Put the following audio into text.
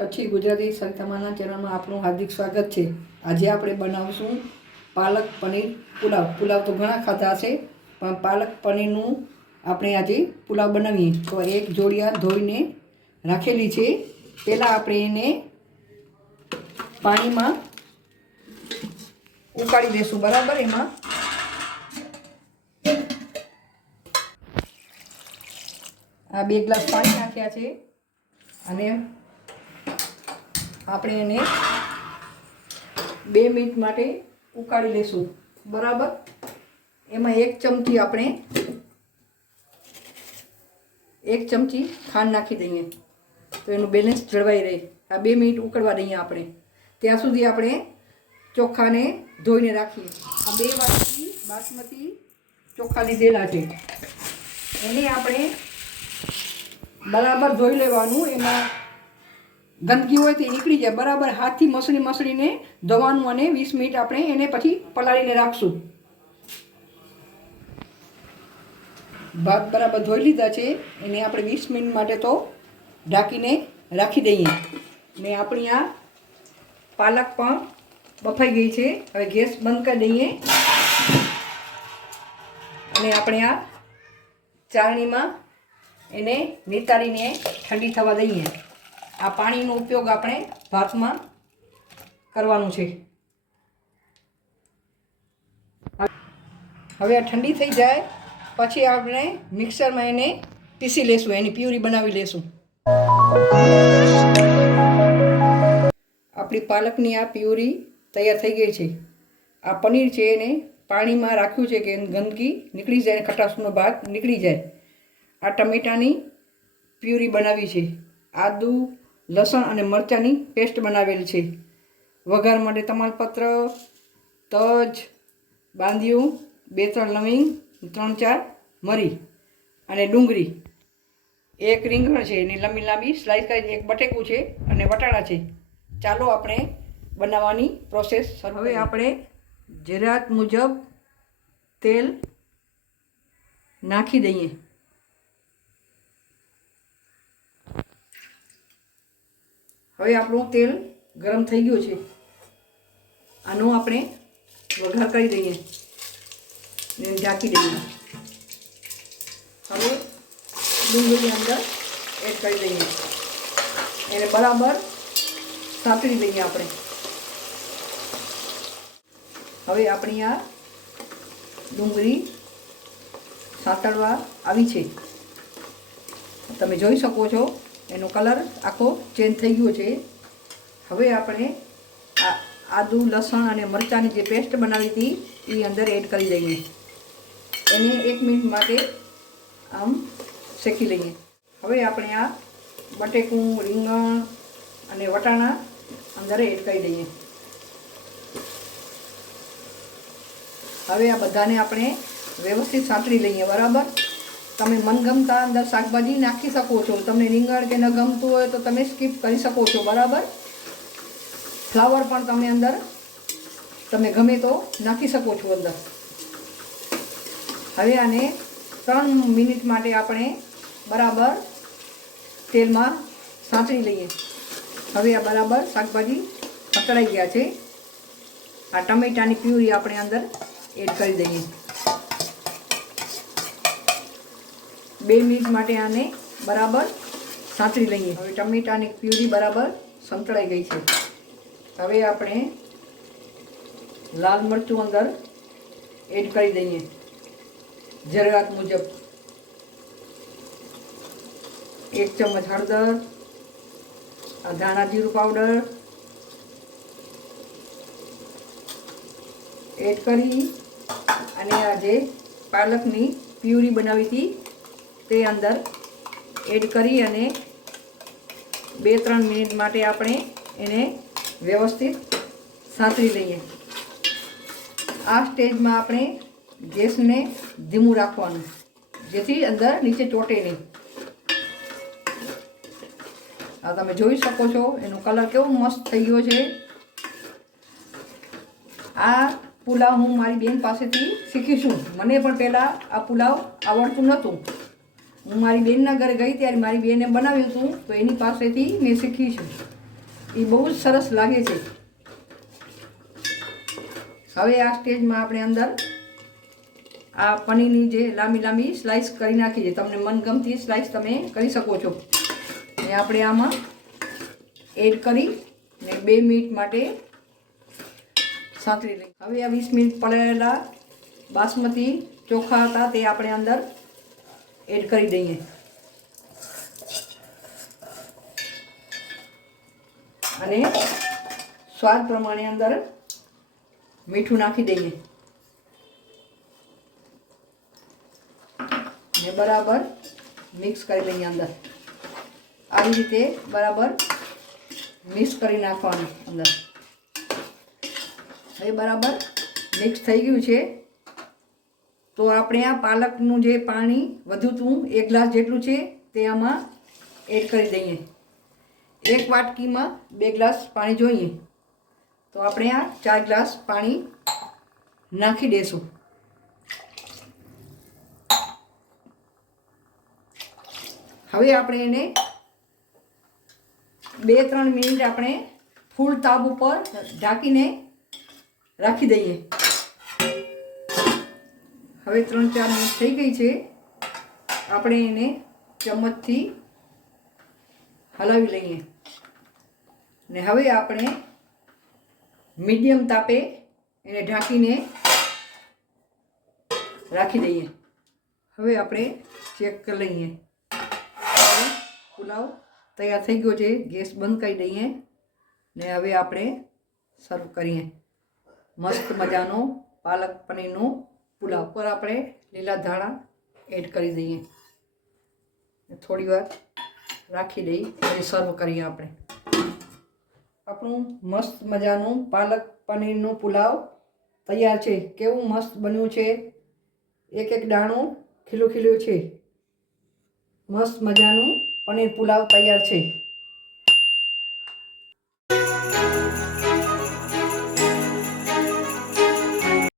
કચ્છી ગુજરાતી સંતમાના ચેનલમાં આપનું હાર્દિક સ્વાગત છે. આજે આપણે બનાવશું પાલક પનીર પુલાવ. પુલાવ તો ઘણા ખાધા છે પણ પાલક પનીરનું આપણે આજે પુલાવ બનાવીએ. તો એક જોડિયા ધોઈને રાખેલી છે. પહેલાં આપણે એને પાણીમાં ઉકાળી દઈશું બરાબર? એમાં આ બે ગ્લાસ પાણી નાખ્યા છે. અને આપણે એને બે મિનિટ માટે ઉકાળી લઈશું બરાબર? એમાં એક ચમચી આપણે એક ચમચી ખાંડ નાખી દઈએ. તો એનું બેલેન્સ જળવાઈ રહે. આ બે મિનિટ ઉકળવા દઈએ આપણે. ત્યાં સુધી આપણે ચોખાને ધોઈને રાખીએ. આ બે વાટકી બાસમતી ચોખા લીધેલા છે. એને આપણે બરાબર ધોઈ લેવાનું. એમાં ગંદકી હોય તે નીકળી જાય. બરાબર, હાથથી મસળી મસળીને ધોવાનું અને વીસ મિનિટ આપણે એને પછી પલાળીને રાખશું. ભાત બરાબર ધોઈ લીધા છે. એને આપણે વીસ મિનિટ માટે તો ઢાંકીને રાખી દઈએ. ને આપણી આ પાલક પણ બફાઈ ગઈ છે. હવે ગેસ બંધ કરી દઈએ. અને આપણે આ ચાળણીમાં એને નિતારીને ઠંડી થવા દઈએ. આ પાણીનો ઉપયોગ આપણે ભાતમાં કરવાનું છે. હવે આ ઠંડી થઈ જાય, પછી આપણે મિક્સરમાં એને પીસી લેશું, એની પ્યુરી બનાવી લેશું. આપણી પાલકની આ પ્યુરી તૈયાર થઈ ગઈ છે. આ પનીર છે એને પાણીમાં રાખ્યું છે કે ગંદકી નીકળી જાય ખટાશનો ભાગ નીકળી જાય. આ ટમેટાની પ્યુરી બનાવી છે. આદુ લસણ અને મરચાંની પેસ્ટ બનાવેલ છે. વઘાર માટે તમાલપત્ર તજ બાંધિયું બે ત્રણ લવિંગ ત્રણ ચાર મરી અને ડુંગળી. એક રીંગણ છે એની લાંબી લાંબી સ્લાઇસ કરી એક બટેકું છે અને વટાણા છે. ચાલો આપણે બનાવવાની પ્રોસેસ હવે આપણે જરાત મુજબ તેલ નાખી દઈએ. હવે આપણું તેલ ગરમ થઈ ગયું છે. આનો આપણે વઘાર કરી દઈએ. ને ઢાંકી દઈએ. હવે ડુંગળી અંદર એડ કરી દઈએ. એને બરાબર સાંતળી દઈએ આપણે. હવે આપણી આ ડુંગળી સાંતળવા આવી છે. તમે જોઈ શકો છો એનો કલર આખો ચેન્જ થઈ ગયો છે. હવે આપણે આ આદુ, લસણ અને મરચાંની જે પેસ્ટ બનાવી હતી, એ અંદર એડ કરી દઈએ. એને એક મિનિટ માટે આમ શેકી લઈએ. હવે આપણે આ બટેકું, રીંગણ અને વટાણા અંદર એડ કરી દઈએ. હવે આ બધાને આપણે વ્યવસ્થિત સાંતળી લઈએ, બરાબર? તમે મનગમતા અંદર શાકભાજી નાખી શકો છો. તમને રીંગણ કે ન ગમતું હોય તો તમે સ્કીપ કરી શકો છો, બરાબર? ફ્લાવર પણ તમે અંદર, તમે ગમે તો નાખી શકો છો અંદર. હવે આને ત્રણ મિનિટ માટે આપણે બરાબર તેલમાં સાંતળી લઈએ. હવે આ બરાબર શાકભાજી પકડાઈ ગયા છે. આ ટમેટાની પ્યુરી આપણે અંદર એડ કરી દઈએ. બે મિનિટ માટે આને બરાબર સાંતળી લઈએ. હવે ટમેટાની પ્યુરી બરાબર સંતળાઈ ગઈ છે. હવે આપણે લાલ મરચું અંદર એડ કરી દઈએ. જરૂરિયાત મુજબ એક ચમચ હળદર ધાણા જીરું પાવડર એડ કરી અને આજે પાલકની પ્યુરી બનાવી હતી. તે અંદર એડ કરી અને બે ત્રણ મિનિટ માટે આપણે એને વ્યવસ્થિત સાંતળી લઈએ. આ સ્ટેજમાં આપણે ગેસને ધીમું રાખવાનું, જેથી અંદર નીચે ચોટે નહીં. આ તમે જોઈ શકો છો, એનો કલર કેવો મસ્ત થઈ ગયો છે. આ પુલાવ હું મારી બેન પાસેથી શીખીશું મને પણ પહેલાં આ પુલાવ આવડતું નહોતું. હું મારી બેનના ઘરે ગઈ ત્યારે મારી બેને બનાવ્યું હતું, તો એની પાસેથી મેં શીખી છું એ બહુ જ સરસ લાગે છે. હવે આ સ્ટેજમાં આપણે અંદર આ પનીરની જે લાંબી લાંબી સ્લાઇસ કરી નાખી છે. તમને મનગમતી સ્લાઇસ તમે કરી શકો છો. ને આપણે આમાં એડ કરી ને બે મિનિટ માટે સાંતળી લઈ. હવે આ વીસ મિનિટ પડેલા બાસમતી ચોખા હતા તે આપણે અંદર એડ કરી દઈએ. અને સ્વાદ પ્રમાણે અંદર મીઠું નાખી દઈએ. ને બરાબર મિક્સ કરી લઈએ અંદર. આવી રીતે બરાબર મિક્સ કરી નાખવાનું અંદર. હવે બરાબર મિક્સ થઈ ગયું છે. તો આપણે આ પાલકનું જે પાણી વધુ તું એક ગ્લાસ જેટલું છે, તે આમાં એડ કરી દઈએ. એક વાટકીમાં બે ગ્લાસ પાણી જોઈએ. તો આપણે આ ચાર ગ્લાસ પાણી નાખી દઈશું હવે આપણે એને બે ત્રણ મિનિટ આપણે ફૂલ તાપ ઉપર ઢાંકીને રાખી દઈએ. હવે ત્રણ ચાર મિનિટ થઈ ગઈ છે. આપણે એને ચમચથી હલાવી લઈએ. ને હવે આપણે મીડિયમ તાપે એને ઢાંકીને રાખી દઈએ. હવે આપણે ચેક કરી લઈએ. પુલાવ તૈયાર થઈ ગયો છે. ગેસ બંધ કરી દઈએ. ને હવે આપણે સર્વ કરીએ. મસ્ત મજાનો પાલક પનીરનો પુલાવ પર આપણે લીલા ધાણા એડ કરી દઈએ. થોડી વાર રાખી દઈ અને સર્વ કરીએ આપણે. આપણું મસ્ત મજાનું પાલક પનીરનું પુલાવ તૈયાર છે. કેવું મસ્ત બન્યું છે. એક એક દાણું ખીલું ખીલું છે. મસ્ત મજાનું પનીર પુલાવ તૈયાર છે.